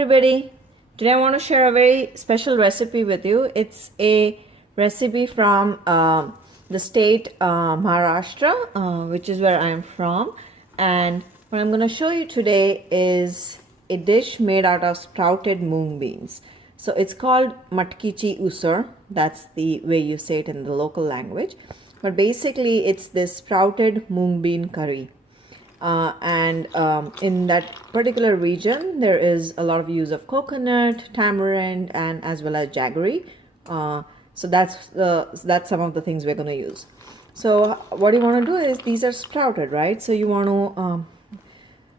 Everybody, today I want to share a very special recipe with you. It's a recipe from the state Maharashtra, which is where I am from. And what I'm going to show you today is a dish made out of sprouted Moong beans. So it's called Matki Usal. That's the way you say it in the local language. But basically, it's this sprouted Moong bean curry. In that particular region, there is a lot of use of coconut, tamarind, and as well as jaggery. So that's some of the things we're going to use. So what you want to do is, these are sprouted, right? So you want to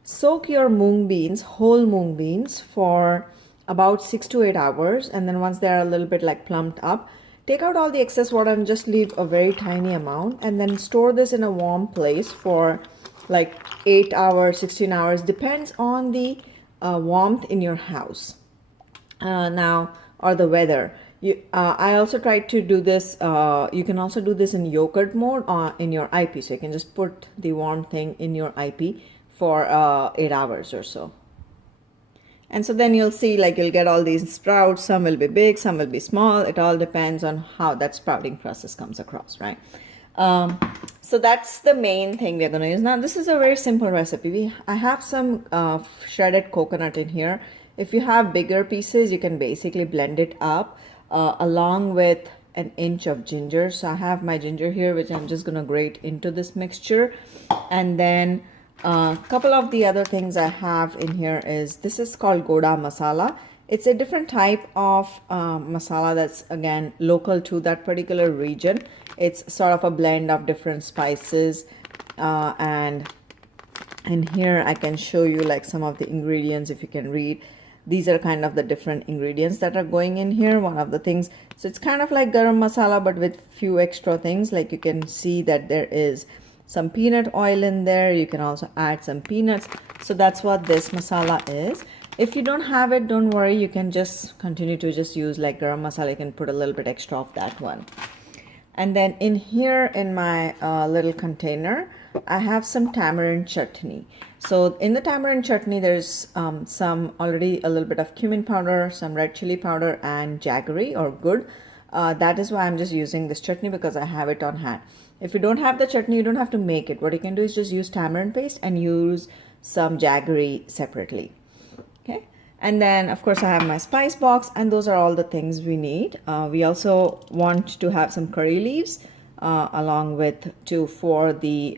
soak your mung beans, whole mung beans, for about 6 to 8 hours, and then once they're a little bit like plumped up, take out all the excess water and just leave a very tiny amount, and then store this in a warm place for like 8 hours, 16 hours, depends on the warmth in your house now, or the weather. I also tried to do this. You can also do this in yogurt mode in your IP. So you can just put the warm thing in your IP for 8 hours or so. And so then you'll see, like, you'll get all these sprouts. Some will be big, some will be small. It all depends on how that sprouting process comes across, right? So that's the main thing we're going to use. Now, this is a very simple recipe. I have some shredded coconut in here. If you have bigger pieces, you can basically blend it up along with an inch of ginger. So I have my ginger here, which I'm just going to grate into this mixture. And then a couple of the other things I have in here is, this is called Goda masala. It's a different type of masala that's, again, local to that particular region. It's sort of a blend of different spices. And in here, I can show you like some of the ingredients if you can read. These are kind of the different ingredients that are going in here. One of the things, so it's kind of like garam masala, but with few extra things. Like, you can see that there is some peanut oil in there. You can also add some peanuts. So that's what this masala is. If you don't have it, don't worry. You can just continue to just use like garam masala. You can put a little bit extra of that one. And then in here, in my little container, I have some tamarind chutney. So in the tamarind chutney, there's some already a little bit of cumin powder, some red chili powder, and jaggery or good. That is why I'm just using this chutney, because I have it on hand. If you don't have the chutney, you don't have to make it. What you can do is just use tamarind paste and use some jaggery separately. Okay. And then, of course, I have my spice box, and those are all the things we need. We also want to have some curry leaves along with for the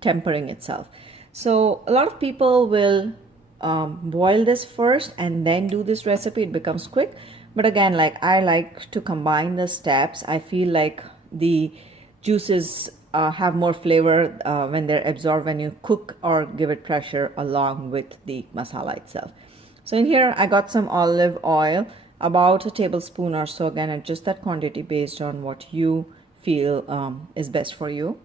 tempering itself. So a lot of people will boil this first and then do this recipe. It becomes quick. But again, like, I like to combine the steps. I feel like the juices have more flavor when they're absorbed when you cook or give it pressure along with the masala itself. So in here, I got some olive oil, about a tablespoon or so. Again, adjust that quantity based on what you feel is best for you.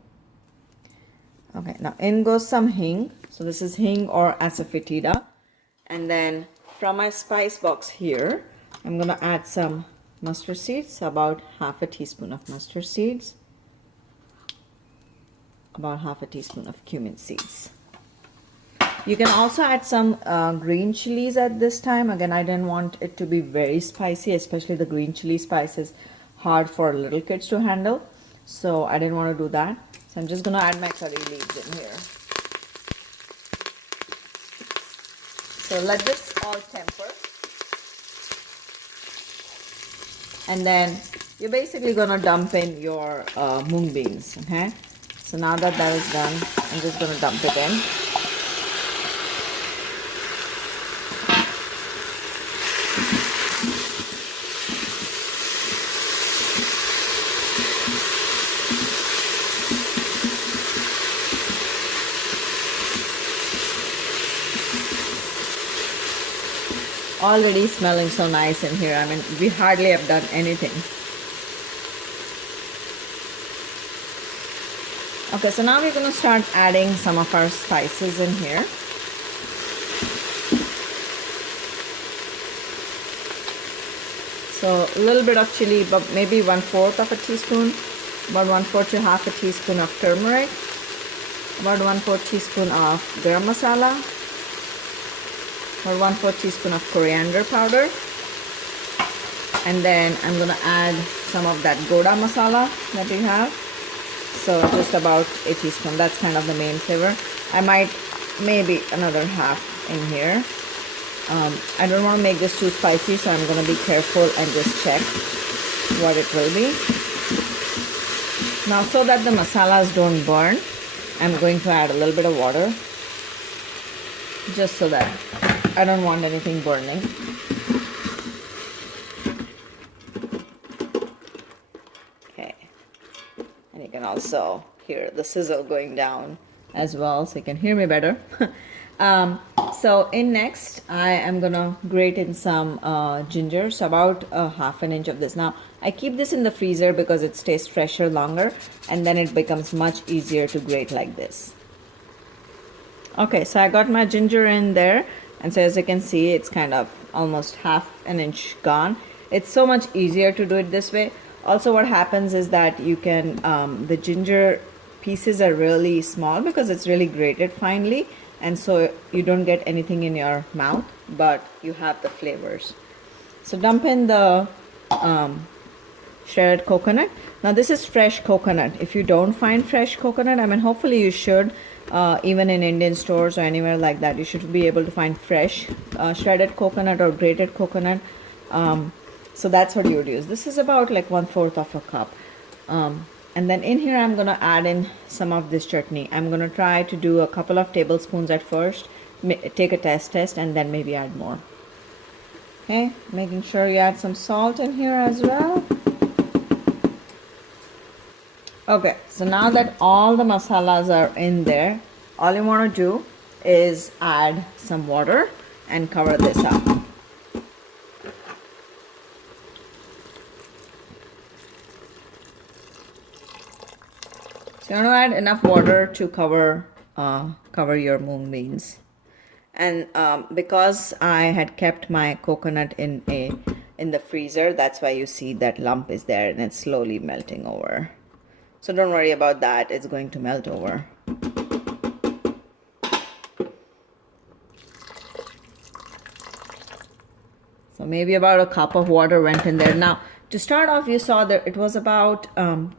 Okay, now in goes some hing. So this is hing or asafoetida. And then from my spice box here, I'm going to add some mustard seeds, about half a teaspoon of mustard seeds, about half a teaspoon of cumin seeds. You can also add some green chilies at this time. Again, I didn't want it to be very spicy, especially the green chili spice is hard for little kids to handle. So I didn't want to do that. So I'm just going to add my curry leaves in here. So let this all temper. And then you're basically going to dump in your mung beans. Okay. So now that that is done, I'm just going to dump it in. Already smelling so nice in here. I mean, we hardly have done anything. Okay, so now we're going to start adding some of our spices in here. So a little bit of chili, but maybe 1/4 of a teaspoon, about 1/4 to half a teaspoon of turmeric, about 1/4 teaspoon of garam masala, or 1/4 teaspoon of coriander powder. And then I'm gonna add some of that goda masala that we have. So just about a teaspoon. That's kind of the main flavor. I might maybe another half in here. I don't want to make this too spicy, so I'm gonna be careful and just check what it will be. Now, so that the masalas don't burn, I'm going to add a little bit of water, just so that I don't want anything burning. Okay, and you can also hear the sizzle going down as well, so you can hear me better. So in next, I am gonna grate in some ginger, so about half an inch of this. Now, I keep this in the freezer because it stays fresher longer, and then it becomes much easier to grate like this. Okay, so I got my ginger in there, and so as you can see, it's kind of almost half an inch gone. It's so much easier to do it this way. Also, what happens is that you can, the ginger pieces are really small because it's really grated finely, and so you don't get anything in your mouth, but you have the flavors. So dump in the shredded coconut. Now this is fresh coconut. If you don't find fresh coconut, I mean, hopefully you should, even in Indian stores or anywhere like that, you should be able to find fresh shredded coconut or grated coconut. So that's what you would use. This is about like 1/4 of a cup. And then in here, I'm gonna add in some of this chutney. I'm gonna try to do a couple of tablespoons at first, take a test, and then maybe add more. Okay, making sure you add some salt in here as well. Okay, so now that all the masalas are in there, all you want to do is add some water and cover this up. So you want to add enough water to cover your mung beans. And because I had kept my coconut in the freezer, that's why you see that lump is there and it's slowly melting over. So don't worry about that, it's going to melt over. So maybe about a cup of water went in there. Now, to start off, you saw that it was about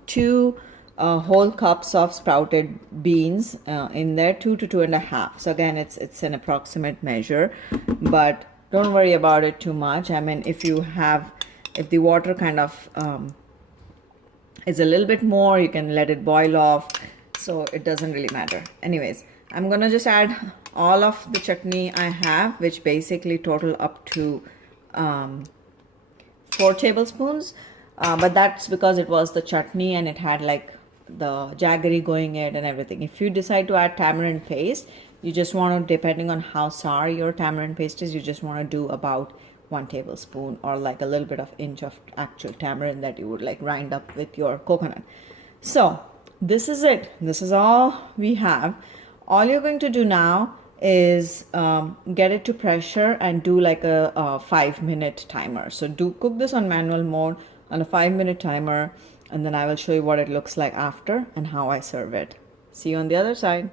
2 whole cups of sprouted beans in there, 2 to 2.5. So again, it's an approximate measure, but don't worry about it too much. I mean, if the water kind of is a little bit more, you can let it boil off, so it doesn't really matter. Anyways, I'm gonna just add all of the chutney I have, which basically total up to 4 tablespoons, but that's because it was the chutney and it had like the jaggery going in and everything. If you decide to add tamarind paste, you just want to, depending on how sour your tamarind paste is, you just want to do about 1 tablespoon or like a little bit of inch of actual tamarind that you would like grind up with your coconut. So this is it. This is all we have. All you're going to do now is get it to pressure and do like a 5-minute timer. So cook this on manual mode on a 5-minute timer, and then I will show you what it looks like after and how I serve it. See you on the other side.